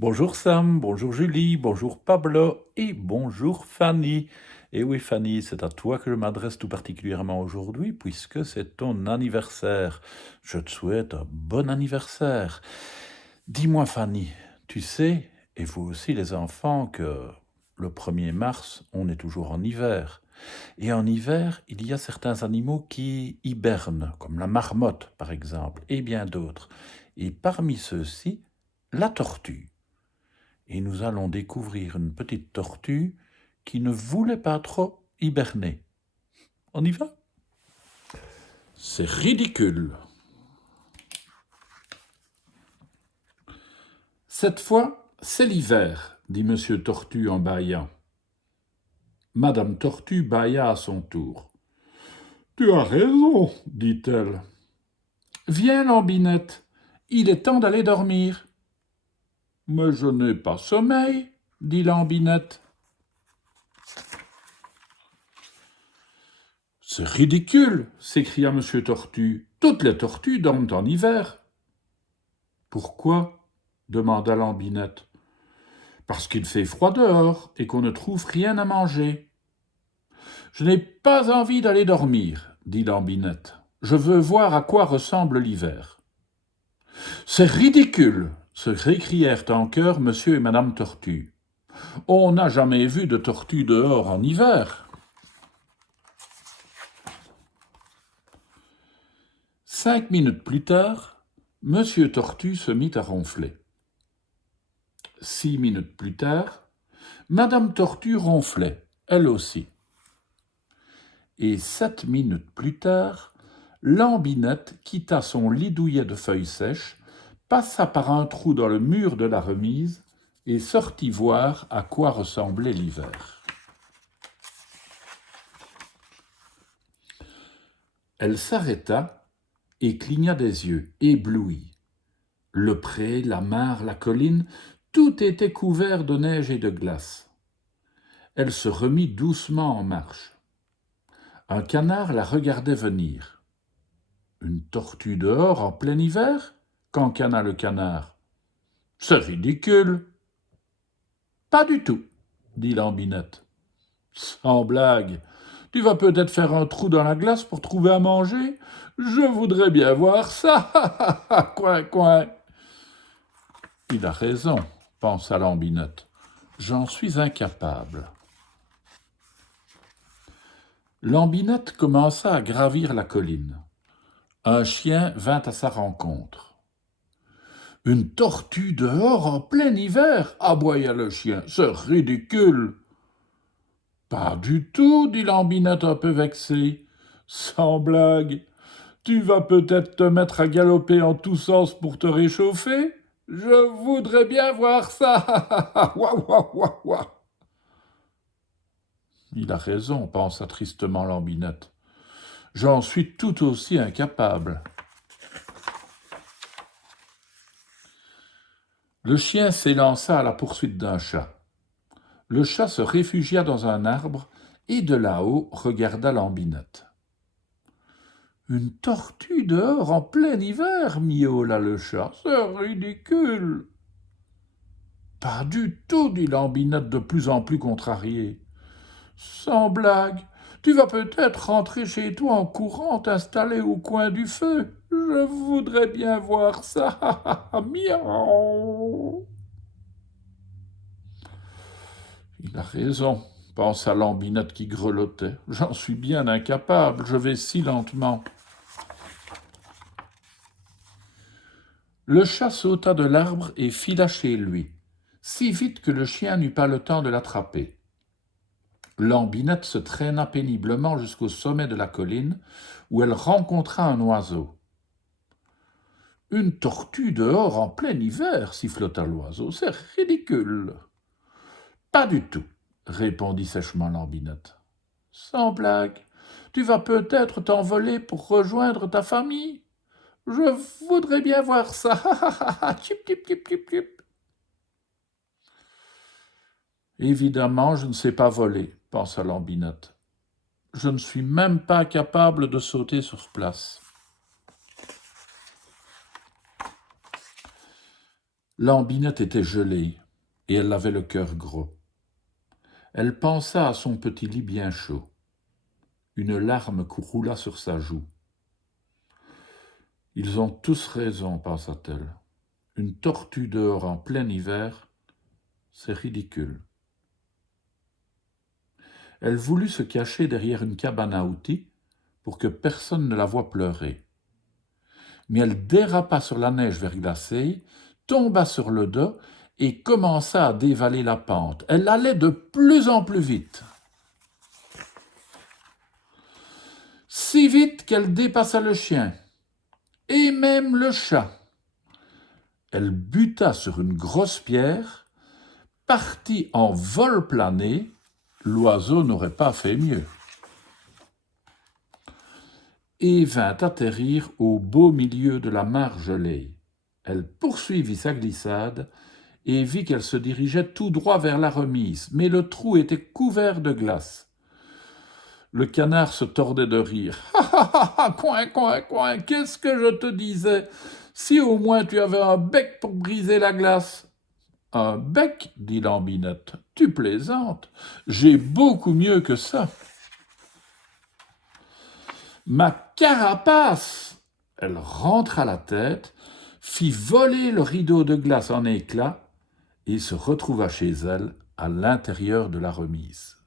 Bonjour Sam, bonjour Julie, bonjour Pablo et bonjour Fanny. Et oui Fanny, c'est à toi que je m'adresse tout particulièrement aujourd'hui puisque c'est ton anniversaire. Je te souhaite un bon anniversaire. Dis-moi Fanny, tu sais, et vous aussi les enfants, que le 1er mars, on est toujours en hiver. Et en hiver, il y a certains animaux qui hibernent, comme la marmotte par exemple, et bien d'autres. Et parmi ceux-ci, la tortue. Et nous allons découvrir une petite tortue qui ne voulait pas trop hiberner. On y va? C'est ridicule. Cette fois, c'est l'hiver, dit Monsieur Tortue en bâillant. Madame Tortue bâilla à son tour. Tu as raison, dit-elle. Viens, Lambinette, il est temps d'aller dormir. Mais je n'ai pas sommeil, dit Lambinette. C'est ridicule, s'écria Monsieur Tortue. Toutes les tortues dorment en hiver. Pourquoi? Demanda Lambinette. Parce qu'il fait froid dehors et qu'on ne trouve rien à manger. Je n'ai pas envie d'aller dormir, dit Lambinette. Je veux voir à quoi ressemble l'hiver. C'est ridicule, se récrièrent en chœur monsieur et madame Tortue. On n'a jamais vu de tortue dehors en hiver. 5 minutes plus tard, monsieur Tortue se mit à ronfler. 6 minutes plus tard, madame Tortue ronflait, elle aussi. Et 7 minutes plus tard, Lambinette quitta son lit douillet de feuilles sèches, passa par un trou dans le mur de la remise et sortit voir à quoi ressemblait l'hiver. Elle s'arrêta et cligna des yeux, éblouie. Le pré, la mare, la colline, tout était couvert de neige et de glace. Elle se remit doucement en marche. Un canard la regardait venir. Une tortue dehors en plein hiver? Cancana le canard. C'est ridicule. Pas du tout, dit Lambinette. Sans blague. Tu vas peut-être faire un trou dans la glace pour trouver à manger? Je voudrais bien voir ça. Coin, coin. Il a raison, pensa Lambinette. J'en suis incapable. Lambinette commença à gravir la colline. Un chien vint à sa rencontre. Une tortue dehors en plein hiver, aboya le chien. C'est ridicule. Pas du tout, dit Lambinette un peu vexée. Sans blague. Tu vas peut-être te mettre à galoper en tous sens pour te réchauffer? Je voudrais bien voir ça. Ouah, ouah, ouah, ouah. Il a raison, pensa tristement Lambinette. J'en suis tout aussi incapable. Le chien s'élança à la poursuite d'un chat. Le chat se réfugia dans un arbre et de là-haut regarda Lambinette. Une tortue dehors en plein hiver, miaula le chat. C'est ridicule. Pas du tout, dit Lambinette de plus en plus contrariée. Sans blague, tu vas peut-être rentrer chez toi en courant, t'installer au coin du feu. Je voudrais bien voir ça. Miaou. Il a raison, pensa Lambinette qui grelottait. J'en suis bien incapable, je vais si lentement. Le chat sauta de l'arbre et fila chez lui, si vite que le chien n'eut pas le temps de l'attraper. Lambinette se traîna péniblement jusqu'au sommet de la colline, où elle rencontra un oiseau. « Une tortue dehors en plein hiver, sifflota l'oiseau, c'est ridicule. » Pas du tout, répondit sèchement Lambinette. Sans blague, tu vas peut-être t'envoler pour rejoindre ta famille? Je voudrais bien voir ça. Tchip, tchip, tchip, tchip, tchip. Évidemment, je ne sais pas voler, pensa Lambinette. Je ne suis même pas capable de sauter sur place. Lambinette était gelée, et elle avait le cœur gros. Elle pensa à son petit lit bien chaud. Une larme roula sur sa joue. « Ils ont tous raison, pensa-t-elle. Une tortue dehors en plein hiver, c'est ridicule. » Elle voulut se cacher derrière une cabane à outils pour que personne ne la voie pleurer. Mais elle dérapa sur la neige verglacée, tomba sur le dos et commença à dévaler la pente. Elle allait de plus en plus vite. Si vite qu'elle dépassa le chien, et même le chat. Elle buta sur une grosse pierre, partit en vol plané, l'oiseau n'aurait pas fait mieux, et vint atterrir au beau milieu de la mare gelée. Elle poursuivit sa glissade et vit qu'elle se dirigeait tout droit vers la remise, mais le trou était couvert de glace. Le canard se tordait de rire. « Ha ha ha ha, coin, coin, coin, qu'est-ce que je te disais? Si au moins tu avais un bec pour briser la glace. » « Un bec, dit Lambinette, tu plaisantes, j'ai beaucoup mieux que ça. »« Ma carapace !» Elle rentra la tête, fit voler le rideau de glace en éclats et se retrouva chez elle à l'intérieur de la remise.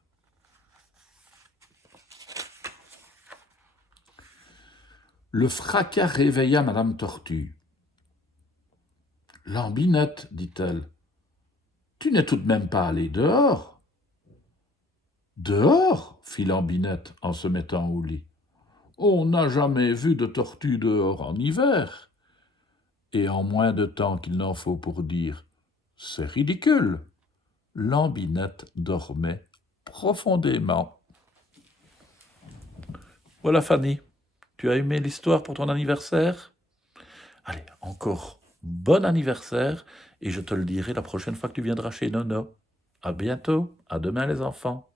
Le fracas réveilla Madame Tortue. « Lambinette, dit-elle, tu n'es tout de même pas allée dehors. »« Dehors ?» fit Lambinette en se mettant au lit. « On n'a jamais vu de tortue dehors en hiver. Et en moins de temps qu'il n'en faut pour dire « c'est ridicule », Lambinette dormait profondément. Voilà Fanny, tu as aimé l'histoire pour ton anniversaire? Allez, encore bon anniversaire et je te le dirai la prochaine fois que tu viendras chez Nono. À bientôt, à demain les enfants.